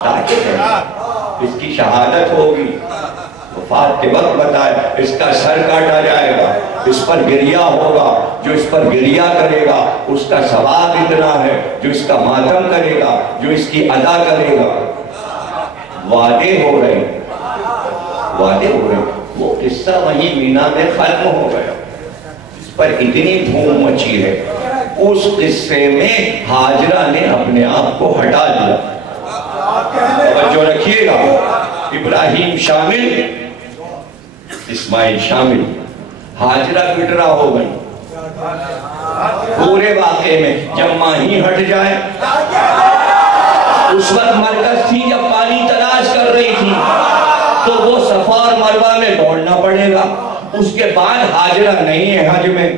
اس کی شہادت ہوگی، وفات کے وقت بتائے اس کا سر کاٹا جائے گا، اس پر گریہ ہوگا، جو اس پر گریہ کرے گا اس کا ثواب اتنا ہے، جو اس کا ماتم کرے گا، جو اس کی ادا کرے گا۔ وعدے ہو رہے وہ قصہ وہیں مینا میں ختم ہو گیا، اس پر اتنی دھوم مچی ہے۔ اس قصے میں ہاجرہ نے اپنے آپ کو ہٹا دیا۔ جو رکھیے گا، ابراہیم شامل، اسماعیل شامل، ہاجرہ بٹرا ہو گئی۔ پورے واقعے میں جب ماہی ہٹ جائے، اس وقت مرکز تھی جب پانی تلاش کر رہی تھی تو وہ صفا اور مروہ میں دوڑنا پڑے گا۔ اس کے بعد ہاجرہ نہیں ہے حج میں۔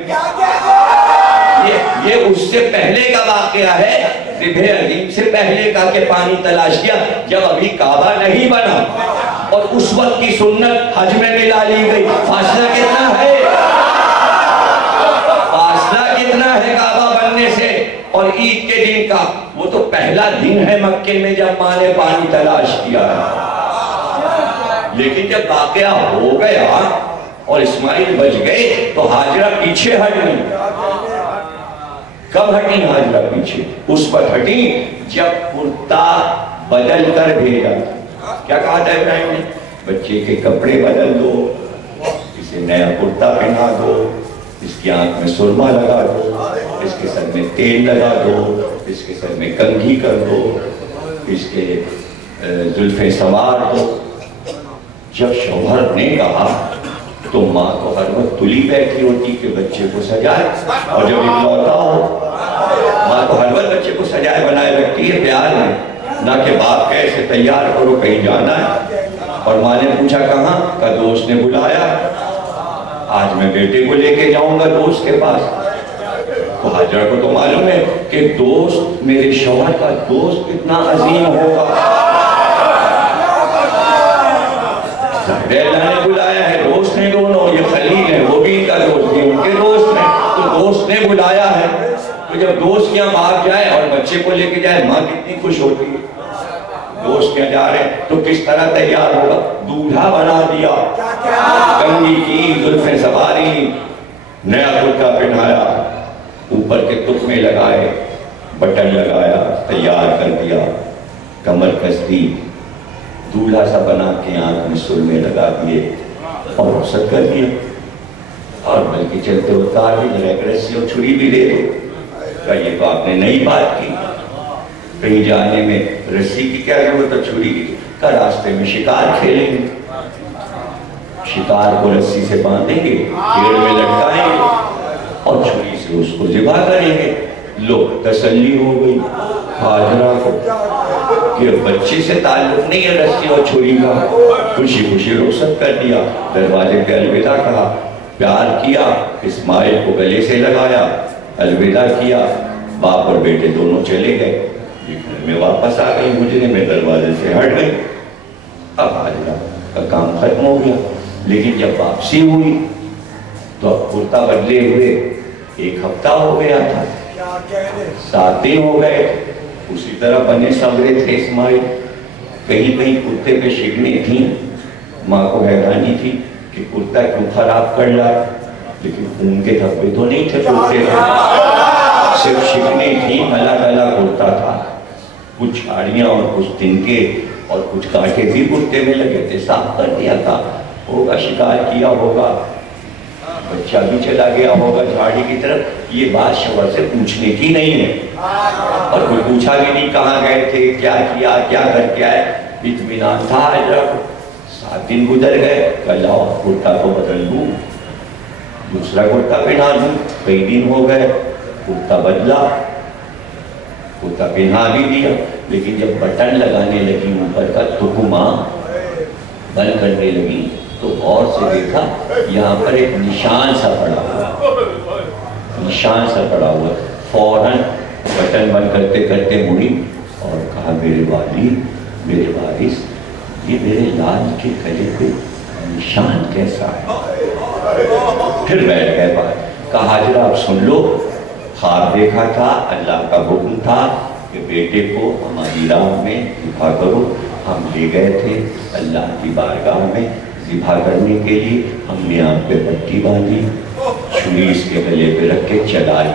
یہ اس سے پہلے کا واقعہ ہے، ذبح عظیم سے پہلے کا کہ پانی تلاش کیا جب ابھی کعبہ نہیں بنا، اور اس وقت کی سنت حج میں ملا لی گئی۔ فاصلہ کتنا ہے، کعبہ بننے سے اور عید کے دن کا؟ وہ تو پہلا دن ہے مکے میں جب ماں نے پانی تلاش کیا ہے۔ لیکن جب واقعہ ہو گیا اور اسماعیل بچ گئے تو ہاجرہ پیچھے ہٹ گئی۔ کب ہٹی ہاجرہ پیچھے؟ اس وقت ہٹی جب کرتا بدل کر بھیجا۔ کیا کہا تھا ابراہیم نے؟ بچے کے کپڑے بدل دو، اسے نیا کرتا پہنا دو، اس کی آنکھ میں سرما لگا دو، اس کے سر میں تیل لگا دو، اس کے سر میں کنگھی کر دو، اس کے زلفیں سنوار دو۔ جب شوہر نے کہا تو ماں کو ہر وقت تلی بیٹھی ہوتی کہ بچے کو سجائے، اور جب اکلوتا ہو ماں کو ہر وقت بچے کو سجائے بنائے رکھتی ہے پیار میں، نہ کہ باپ کیسے تیار کرو کہیں جانا ہے۔ اور ماں نے پوچھا کہاں؟ کہ دوست نے بلایا، آج میں بیٹے کو لے کے جاؤں گا دوست کے پاس۔ تو ہاجرہ کو تو معلوم ہے کہ دوست، میرے شوہر کا دوست کتنا عظیم ہوگا۔ اللہ نے بلایا ہے، دوست نے دونوں، یہ خلیل ہے، وہ بھی ان کا دوست ہے، ان کے دوست ہیں، تو دوست نے بلایا ہے۔ تو جب دوست کیا بھاگ جائے اور بچے کو لے کے جائے، ماں کتنی خوش ہوتی ہے۔ دوست کیا جا رہے ہیں تو کس طرح تیار ہوگا؟ دولہا بنا دیا، کنگھی کی، زلفیں سواری، نیا کرتا پہنایا، اوپر کے تخمے لگائے، بٹن لگایا، تیار کر دیا، کمر کس دی، دولہا سا بنا کے آنکھ میں سرمے لگا دیے اور رخصت کر دیا۔ اور بلکہ چلتے ہوتا آگے ذرا رسی اور چھری بھی دے دو۔ کہ یہ تو آپ نے نئی بات کی، کہیں جانے میں رسی کی کیا ضرورت ہے، چھری کی؟ کہ راستے میں شکار کھیلیں گے، شکار کو رسی سے باندھیں گے، پیڑ میں لٹکائیں گے اور چھری سے اس کو ذبح کریں گے۔ لو، تسلی ہو گئی ہاجرہ کو کہ بچے سے تعلق نہیں ہے رسی اور چھری کا۔ خوشی خوشی رخصت کر دیا، دروازے پہ الوداع کہا، پیار کیا، اسماعیل کو گلے سے لگایا، الوداع کیا، باپ اور بیٹے دونوں چلے گئے۔ گھر میں واپس آ گئی، حجرے میں دروازے سے ہٹ گئی۔ اب ہاجرہ کا کام ختم ہو گیا۔ لیکن جب واپسی ہوئی تو اب کرتا بدلے ہوئے 1 ہفتہ ہو گیا تھا، 7 دن ہو گئے، اسی طرح بنے سمرے تھے اسماعیل۔ کہیں کہیں کرتے پہ شکنیں تھیں، ماں کو حیرانی تھی کہ کرتا کیوں خراب کر لائے، لیکن خون کے دھبے تو نہیں تھے کرتے میں، صرف شکنیں تھیں، ملا ملا کرتا تھا، کچھ جھاڑیاں اور کچھ تنکے اور کچھ کانٹے بھی کرتے میں لگے تھے۔ صاف کر دیا تھا، ہوگا شکار کیا ہوگا، بچہ بھی چلا گیا ہوگا جھاڑی کی طرف۔ یہ بات شوہر سے پوچھنے کی نہیں ہے، اور کوئی پوچھا بھی نہیں کہاں گئے تھے، کیا کیا، کیا کر کے آئے۔ اطمینان تھا ہاجرہ کو۔ 7 دن گزر گئے، کہ لاؤ کرتا کو بدل دوں، دوسرا کرتا پہنا دوں۔ کئی دن ہو گئے، کرتا بدلا، کرتا پہنا بھی دیا، لیکن جب بٹن لگانے لگی اوپر کا تکمہ بند کرنے لگی تو غور سے دیکھا یہاں پر ایک نشان سا پڑا ہوا، فوراً بٹن بند کرتے کرتے مڑی اور کہا، میرے والی، میرے وارث، یہ میرے لال کے گلے پہ نشان کیسا ہے؟ پھر بیٹھ گئے بات۔ کہا، حاجرہ اب سن لو، خواب دیکھا تھا، اللہ کا حکم تھا کہ بیٹے کو ہماری راہ میں ذبح کرو. ہم لے گئے تھے اللہ کی بارگاہ میں ذبح کرنے کے لیے. ہم نے آنکھ پہ پٹی باندھی, چھری اس کے گلے پہ رکھ کے چلائی.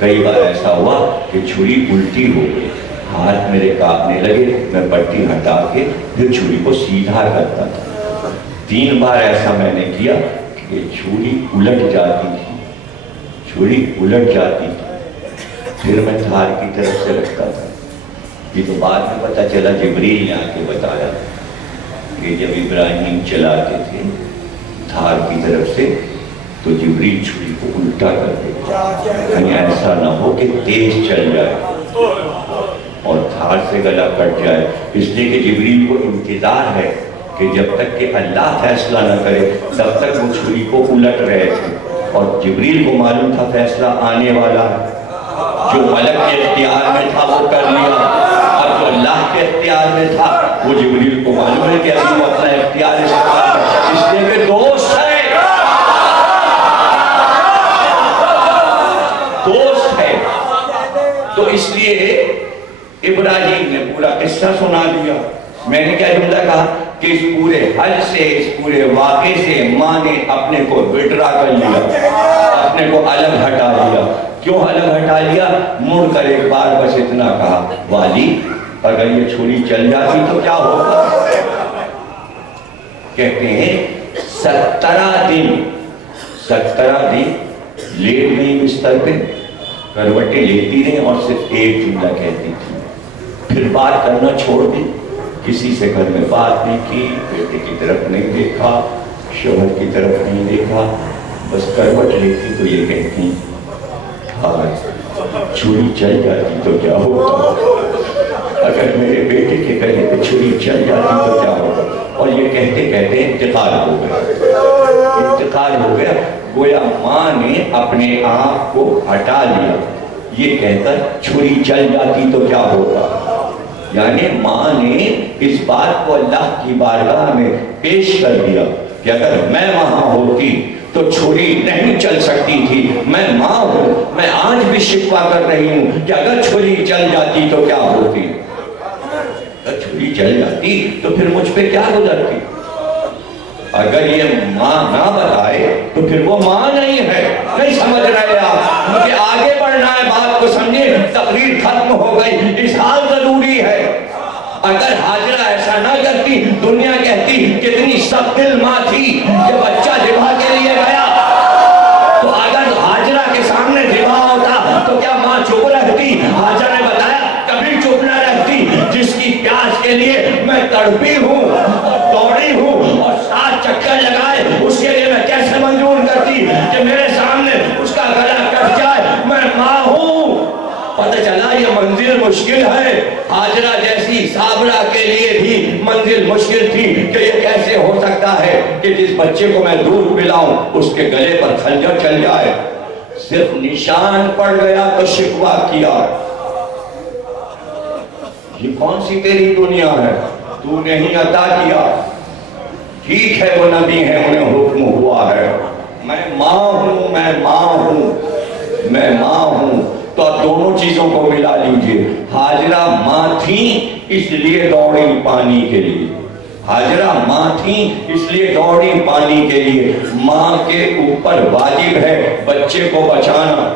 کئی بار ایسا ہوا کہ چھری الٹی ہو گئی, ہاتھ میرے کانپنے لگے, میں پٹی ہٹا کے پھر چھری کو سیدھا کرتا تھا. 3 بار ایسا میں نے کیا کہ چھری الٹ جاتی تھی, چھری الٹ جاتی تھی, پھر میں دھار کی طرف سے رکھتا تھا. یہ تو بعد میں پتا چلا, جبریل نے آ کے بتایا کہ جب ابراہیم چلاتے تھے دھار کی طرف سے تو جبریل چھری کو الٹا کر دیتے, کہیں ایسا نہ ہو کہ تیز چل جائے اور دھار سے گلا کٹ جائے. اس لیے کہ جبریل کو انتظار ہے کہ جب تک کہ اللہ فیصلہ نہ کرے تب تک وہ چھری کو الٹ رہے تھے, اور جبریل کو معلوم تھا فیصلہ آنے والا ہے. جو ملک کے اختیار میں تھا وہ کر لیا, اور جو اللہ کے اختیار میں تھا وہ جبریل کو معلوم ہے کہ ابھی وہ اپنا اختیار اس لیے کہ دوست ہے, دوست ہے. تو اس لیے ابراہیم نے پورا قصہ سنا دیا. میں نے کیا جملہ کہا کہ اس پورے حج سے, اس پورے واقعے سے ماں نے اپنے کو وڈرا کر لیا, اپنے کو الگ ہٹا لیا. کیوں الگ ہٹا لیا؟ مڑ کر ایک بار بس اتنا کہا, والی اگر یہ چھری چل جاتی تو کیا ہوگا؟ کہتے ہیں 17 دن لیٹ گئی بستر پہ, کروٹیں لیتی رہیں اور صرف ایک جملہ کہتی تھی, پھر بات کرنا چھوڑ دی. کسی سے گھر میں بات نہیں کی, بیٹے کی طرف نہیں دیکھا, شوہر کی طرف نہیں دیکھا, بس کروٹ لیتی تو یہ کہتی چھری چل جاتی تو کیا ہوگا, اگر میرے بیٹے کے گلے پہ چھری چل جاتی تو کیا ہوگا. اور یہ کہتے کہتے انتقال ہو گیا. گویا ماں نے اپنے آپ کو ہٹا لیا, یہ کہہ کر چھری چل جاتی تو کیا ہوگا. یعنی ماں نے اس بات کو اللہ کی بارگاہ میں پیش کر دیا کہ اگر میں وہاں ہوتی تو چھری نہیں چل سکتی تھی. میں ماں ہوں, میں آج بھی شکوہ کر رہی ہوں کہ اگر چھری چل جاتی تو کیا ہوتی. اگر چھری چل جاتی تو پھر مجھ پہ کیا گزرتی. اگر یہ ماں نہ بتائے تو پھر وہ ماں نہیں ہے. نہیں سمجھ رہے آپ, مجھے آگے بڑھنا ہے, بات کو سمجھے. تقریر ختم ہو گئی, اظہار ضروری ہے. اگر حاجرہ ایسا نہ کرتی, دنیا کہتی کتنی سخت دل ماں تھی کہ بچہ ذبح کے لیے گیا. تو اگر حاجرہ کے سامنے ذبح ہوتا تو کیا ماں چپ رہتی؟ حاجرہ نے بتایا کبھی چپ نہ رہتی. جس کی پیاس کے لیے میں تڑپی ہوں, دوڑی ہوں اور 7 چکر لگائے, اس کے لیے میں کیسے منظور کرتی کہ میرے سامنے اس کا گلا کٹ جائے. میں ماں ہوں. پتہ چلا یہ منزل مشکل ہے. حاجرہ جیسی صابرہ کے لیے بھی منزل مشکل تھی کہ یہ کیسے ہو سکتا ہے کہ جس بچے کو میں دودھ پلاؤں اس کے گلے پر خنجر چل جائے. صرف نشان پڑ گیا تو شکوہ کیا. یہ کون سی تیری دنیا ہے, تو نے ہی عطا کیا. ٹھیک ہے وہ نبی ہیں, انہیں حکم ہوا ہے. میں ماں ہوں, میں ماں ہوں, میں ماں ہوں. تو آپ دونوں چیزوں کو ملا لیجئے. حاجرہ ماں تھیں اس لیے دوڑی پانی کے لیے. حاجرہ ماں تھیں اس لیے دوڑی پانی کے لیے. ماں کے اوپر واجب ہے بچے کو بچانا.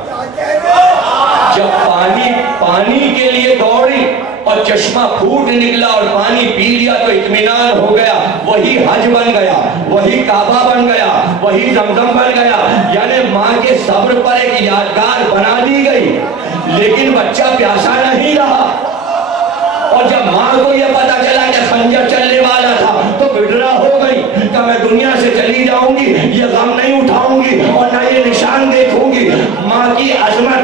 جب پانی کے لیے دوڑی اور چشمہ پھوٹ نکلا اور پانی پی لیا تو اطمینان ہو گیا. وہی حج بن گیا, وہی کعبہ بن گیا, وہی زمزم بن گیا. یعنی ماں کے صبر پر ایک یادگار بنا دی گئی, لیکن بچہ پیاسا نہیں رہا. اور جب ماں کو یہ پتا چلا کہ خنجر چلنے والا تھا تو بڈرا ہو گئی کہ میں دنیا سے چلی جاؤں گی, یہ غم نہیں اٹھاؤں گی اور نہ یہ نشان دیکھوں گی. ماں کی عظمت